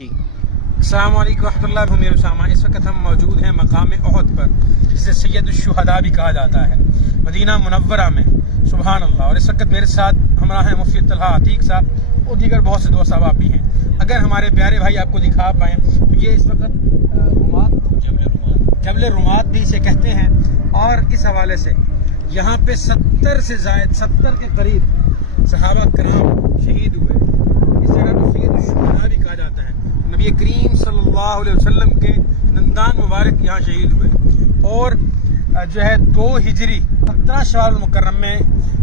جی السلام علیکم ورحمۃ اللہ میرے اسامہ. اس وقت ہم موجود ہیں مقام احد پر، جسے سید الشہداء بھی کہا جاتا ہے، مدینہ منورہ میں. سبحان اللہ. اور اس وقت میرے ساتھ ہمراہ ہیں مفتی طلحہ عتیق صاحب اور دیگر بہت سے دوست احباب بھی ہیں. اگر ہمارے پیارے بھائی آپ کو دکھا پائیں تو یہ اس وقت جبل رمات بھی اسے کہتے ہیں. اور اس حوالے سے یہاں پہ 70 کے قریب صحابہ کرام شہید ہوئے. اس جگہ کو سید الشہداء بھی کہا جاتا ہے. نبی کریم صلی اللہ علیہ وسلم کے دندان مبارک یہاں شہید ہوئے. اور جو ہے 2 ہجری 17 شوال المکرم میں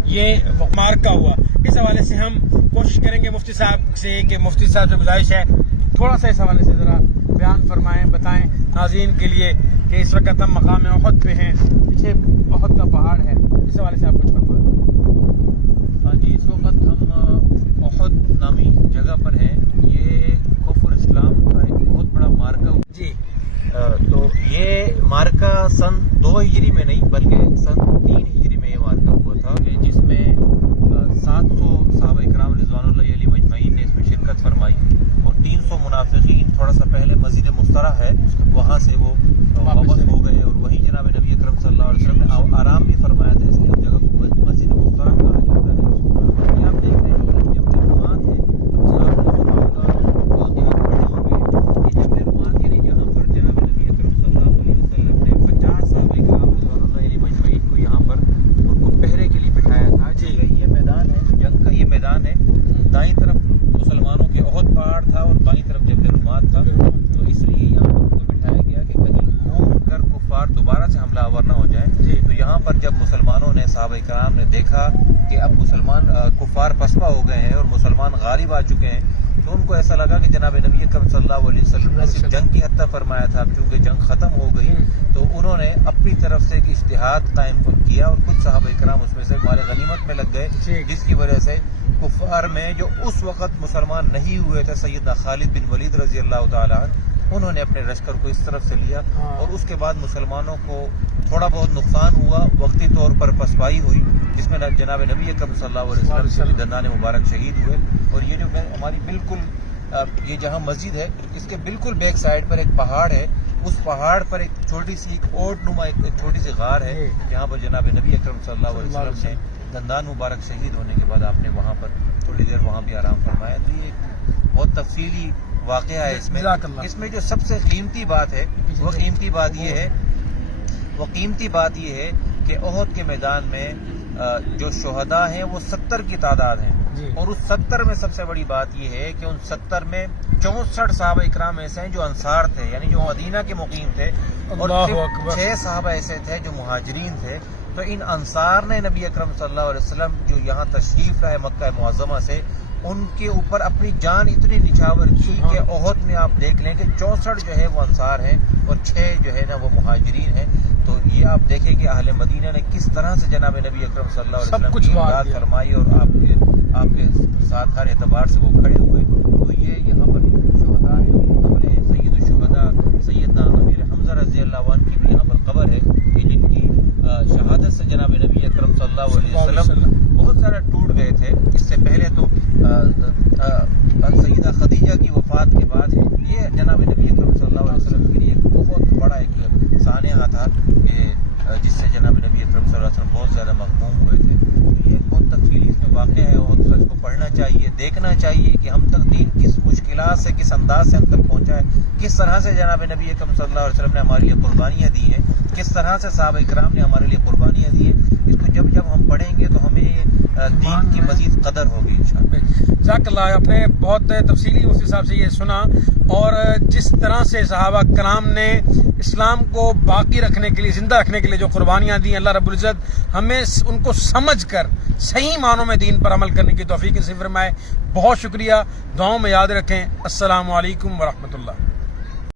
یہ معرکہ ہوا. اس حوالے سے ہم کوشش کریں گے مفتی صاحب سے کہ مفتی صاحب سے گزارش ہے تھوڑا سا اس حوالے سے ذرا بیان فرمائیں، بتائیں ناظرین کے لیے کہ اس وقت ہم مقام احد پہ ہیں، پیچھے احد کا پہاڑ ہے. اس حوالے سے آپ کچھ فرمائیں. ہاں جی، اس وقت ہم احد نامی جگہ پر ہیں. یہ کفر اسلام کا ایک بہت بڑا مارکہ ہوا. جی تو یہ مارکہ سن 2 ہجری میں نہیں بلکہ سن 3 ہجری میں یہ مارکہ ہوا تھا، جس میں 700 صحابہ کرام رضوان اللہ علیہ مجمعین نے اس میں شرکت فرمائی اور 300 منافقین تھوڑا سا پہلے مسجد مسترہ ہے وہاں سے وہ واپس ہو گئے. اور وہیں جناب نبی اکرم صلی اللہ علیہ وسلم نے آرام بھی فرمایا تھا، اس لیے اس جگہ کو مسجد مسترہ کہا جاتا ہے. یہ آپ دیکھ رہے ہیں کہ جبل رمات ہے. واقعات پڑھے ہوں گے کہ جبل رمات یعنی جہاں پر جناب نبی اکرم صلی اللہ علیہ وسلم نے 50 صحابہ کرام رضوان اللہ علیہ مجمعین کو یہاں پر ان کو پہرے کے لیے بٹھایا تھا. یہ میدان ہے، جنگ کا یہ میدان ہے. دائیں طرف مسلمانوں کے احد پہاڑ تھا اور بائیں طرف جبل رمات تھا. تو اس لیے یہاں پر ان کو بٹھایا گیا کہ کہیں گھوم کر کفار دوبارہ سے حملہ آور نہ ہو جائیں. تو یہاں پر جب مسلمانوں نے صحابہ کرام نے دیکھا کہ اب مسلمان کفار پسپا ہو گئے ہیں اور مسلمان غالب آ چکے ہیں، تو ان کو ایسا لگا کہ جناب نبی اکرم صلی اللہ علیہ وسلم نے صرف جنگ کی حتیٰ فرمایا تھا. اب چونکہ جنگ ختم ہو گئی تو انہوں نے اپنی طرف سے ایک اجتہاد قائم کیا اور کچھ صحابہ کرام اس میں سے مال غنیمت میں لگ گئے، جس کی وجہ سے کفار میں جو اس وقت مسلمان نہیں ہوئے تھے سیدنا خالد بن ولید رضی اللہ تعالی عنہ، انہوں نے اپنے لشکر کو اس طرف سے لیا. اور اس کے بعد مسلمانوں کو تھوڑا بہت نقصان ہوا، وقتی طور پر پسپائی ہوئی، جس میں جناب نبی اکرم صلی اللہ علیہ وسلم کے دندان مبارک شہید ہوئے. اور یہ جو ہماری بالکل یہ جہاں مسجد ہے اس کے بالکل بیک سائڈ پر ایک پہاڑ ہے. اس پہاڑ پر ایک چھوٹی سی ایک اوٹ نما ایک چھوٹی سی غار ہے جہاں پر جناب نبی اکرم صلی اللہ علیہ وسلم نے دندان مبارک شہید ہونے کے بعد آپ نے وہاں پر تھوڑی دیر وہاں بھی آرام فرمایا. تو یہ ایک بہت تفصیلی واقعہ ہے. اس میں جو سب سے قیمتی بات ہے وہ قیمتی بات یہ ہے کہ احد کے میدان میں جو شہداء ہیں وہ 70 کی تعداد ہیں. اور اس 70 میں سب سے بڑی بات یہ ہے کہ ان 70 میں 64 صحابہ اکرام ایسے ہیں جو انصار تھے، یعنی جو مدینہ کے مقیم تھے، اور 6 صحابہ ایسے تھے جو مہاجرین تھے. تو ان انصار نے نبی اکرم صلی اللہ علیہ وسلم جو یہاں تشریف لائے مکہ معظمہ سے، ان کے اوپر اپنی جان اتنی نچھاور کی کہ احد میں آپ دیکھ لیں کہ 64 جو ہے وہ انصار ہیں اور 6 جو ہے نا وہ مہاجرین ہیں. تو یہ آپ دیکھیں کہ اہل مدینہ نے کس طرح سے جناب نبی اکرم صلی اللہ علیہ وسلم کی امداد فرمائی اور آپ کے ساتھ ہر اعتبار سے وہ کھڑے ہوئے. تو یہ یہاں پر شہداء ہیں، قبر سید الشہداء سیدنا امیر حمزہ رضی اللہ عنہ کی بھی یہاں پر قبر ہے کہ جن کی شہادت سے جناب نبی اکرم صلی اللہ علیہ وسلم بہت سارے ٹوٹ گئے تھے. اس سے پہلے تو سیدہ خدیجہ کی وفات کے بعد یہ جناب نبی اکرم صلی اللہ علیہ وسلم کے لیے ایک بہت بڑا ایک سانحہ تھا کہ جس سے جناب نبی اکرم صلی اللہ علیہ وسلم بہت زیادہ مغموم ہوئے تھے. تو یہ ایک بہت تفصیلی اس میں واقعہ ہے اور اس کو پڑھنا چاہیے، دیکھنا چاہیے کہ ہم تک دین کس مشکلات سے کس انداز سے ہم تک پہنچا ہے، کس طرح سے جناب نبی اکرم صلی اللہ علیہ وسلم نے ہمارے لیے قربانیاں دی ہیں، کس طرح سے صحابہ کرام نے ہمارے لیے قربانیاں دی ہیں. اس کو جب ہم پڑھیں گے تو ہمیں دین کی مزید قدر ہوگی انشاءاللہ. جزاک اللہ. آپ نے بہت تفصیلی مفتی صاحب سے یہ سنا اور جس طرح سے صحابہ کرام نے اسلام کو باقی رکھنے کے لیے، زندہ رکھنے کے لیے جو قربانیاں دی، اللہ رب العزت ہمیں ان کو سمجھ کر صحیح معنوں میں دین پر عمل کرنے کی توفیق نصیب فرمائے. بہت شکریہ. دعاؤں میں یاد رکھیں. السلام علیکم ورحمۃ اللہ.